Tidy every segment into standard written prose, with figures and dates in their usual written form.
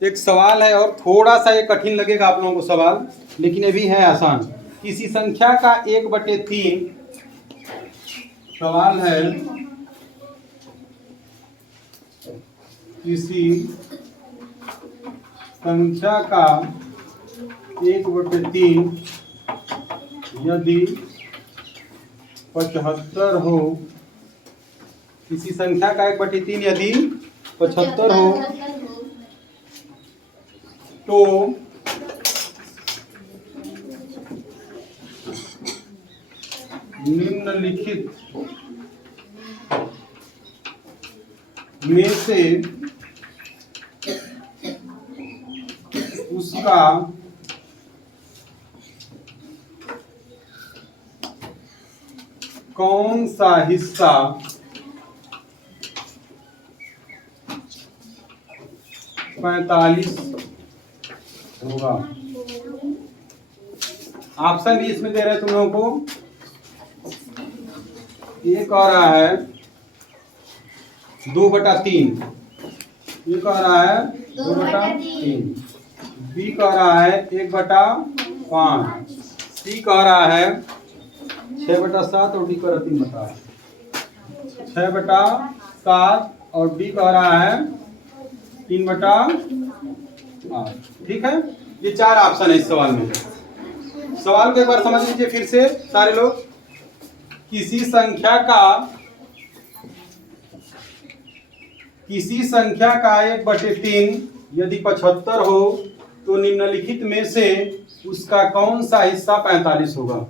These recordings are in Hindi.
एक सवाल है और थोड़ा सा ये कठिन लगेगा आप लोगों को सवाल, लेकिन ये भी है आसान। किसी संख्या का 1/3 सवाल है, किसी संख्या का 1/3 यदि 75 हो, किसी संख्या का 1/3 यदि 75 हो तो निम्नलिखित में से उसका कौन सा हिस्सा 45 होगा। ऑप्शन भी इसमें दे रहे हैं तुम लोगों को। ये कह रहा है 2/3, ये कह रहा है 2/3, बी कह रहा है 1/5, सी कह रहा है 6/7 और डी कह रहा है 3/8, 6/7 और डी कह रहा है 3/8। ठीक है, ये 4 ऑप्शन है इस सवाल में। सवाल को एक बार समझ लीजिए फिर से सारे लोग। किसी संख्या का 1/3 यदि 75 हो तो निम्नलिखित में से उसका कौन सा हिस्सा 45 होगा।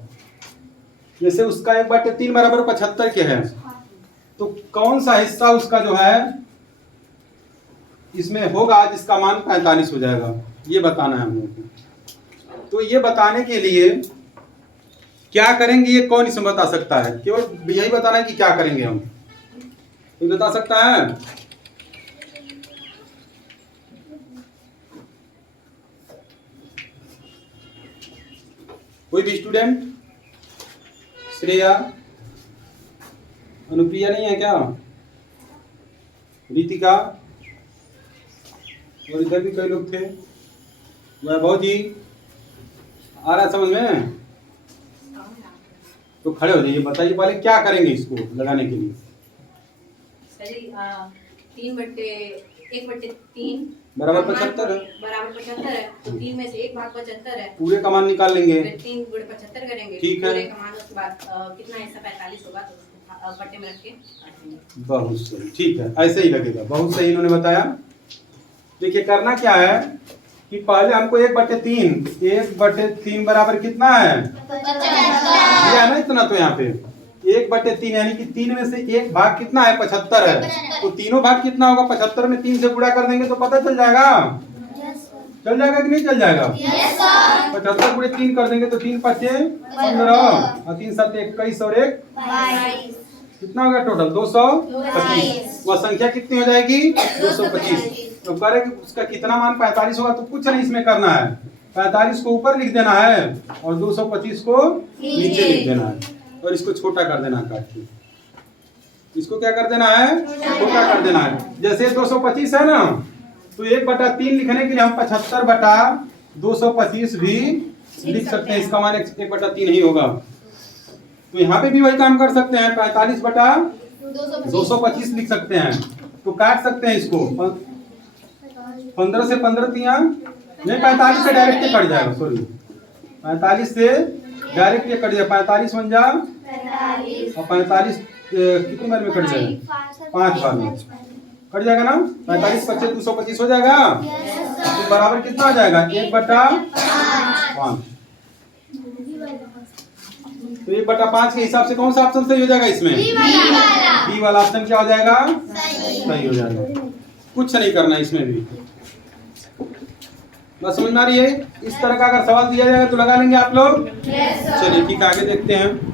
जैसे उसका 1/3 बराबर 75 के है, तो कौन सा हिस्सा उसका जो है इसमें होगा जिसका मान 45 हो जाएगा, ये बताना है हम लोगों को। तो ये बताने के लिए क्या करेंगे, ये कौन इसमें बता सकता है? केवल यही बताना है कि क्या करेंगे हम, ये बता सकता है? कोई भी स्टूडेंट? श्रेया, अनुप्रिया नहीं है क्या? रितिका, और इधर भी कई लोग थे। वैभव जी, आ रहा समझ में? तो खड़े हो जाइए, बताइए पहले क्या करेंगे इसको लगाने के लिए। सही 1/3 बराबर 75 है। बराबर 75 है, तो 3 में से 1 भाग 75 है। पूरे का मान निकाल लेंगे। फिर 3 × 75 करेंगे। ठीक है। पूरे का मान उसके बाद कितना हिस्सा 45 होगा, तो उसको बट्टे में रख के काटेंगे। बहुत सही, ठीक है, ऐसे ही लगेगा। बहुत सही इन्होंने बताया। देखिए करना क्या है कि पहले हमको 1/3 बराबर कितना है? 75 है ना। इतना तो यहाँ पे 1/3 यानी कि 3 में से 1 भाग कितना है? 75 है। तो तीनों भाग कितना होगा? 75 में 3 से गुणा कर देंगे तो पता चल जाएगा। चल जाएगा कि नहीं चल जाएगा? 75 × 3 कर देंगे तो 3 × 5 = 15 और 3 × 7 = 21 और 1 = 22। कितना हो गया टोटल? 225। वह संख्या कितनी हो जाएगी? 225। तो कह रहे कि उसका कितना मान 45 होगा, तो कुछ नहीं इसमें करना है। 45 को ऊपर लिख देना है और 225 को नीचे लिख देना है और इसको छोटा कर देना काट के। इसको क्या कर देना है? छोटा कर देना है। जैसे 225 है ना, तो 1/3 लिखने के लिए हम 75/225 भी लिख सकते हैं। इसका मान 1/3 ही होगा। तो यहाँ पे भी वही काम कर सकते हैं, 45/225 लिख सकते हैं। तो काट सकते हैं इसको। 15 से 15 तिया नहीं, 45 से डायरेक्ट कट जाएगा। सॉरी, 45 से डायरेक्ट ये कट जाएगा। 45 बन जा और 45 कितनी बार में कट जाएगा? 5 बार में कट जाएगा ना। 45 × 5 = 225 हो जाएगा। तो बराबर कितना हो जाएगा? 1/5। तो 1/5 के हिसाब से कौन सा ऑप्शन सही हो जाएगा इसमें? बी वाला ऑप्शन क्या हो जाएगा? सही हो जाएगा। कुछ नहीं करना इसमें भी। बस समझ में आ रही है? इस तरह का अगर सवाल दिया जाएगा तो लगा लेंगे आप लोग। चलिए ठीक है, आगे देखते हैं।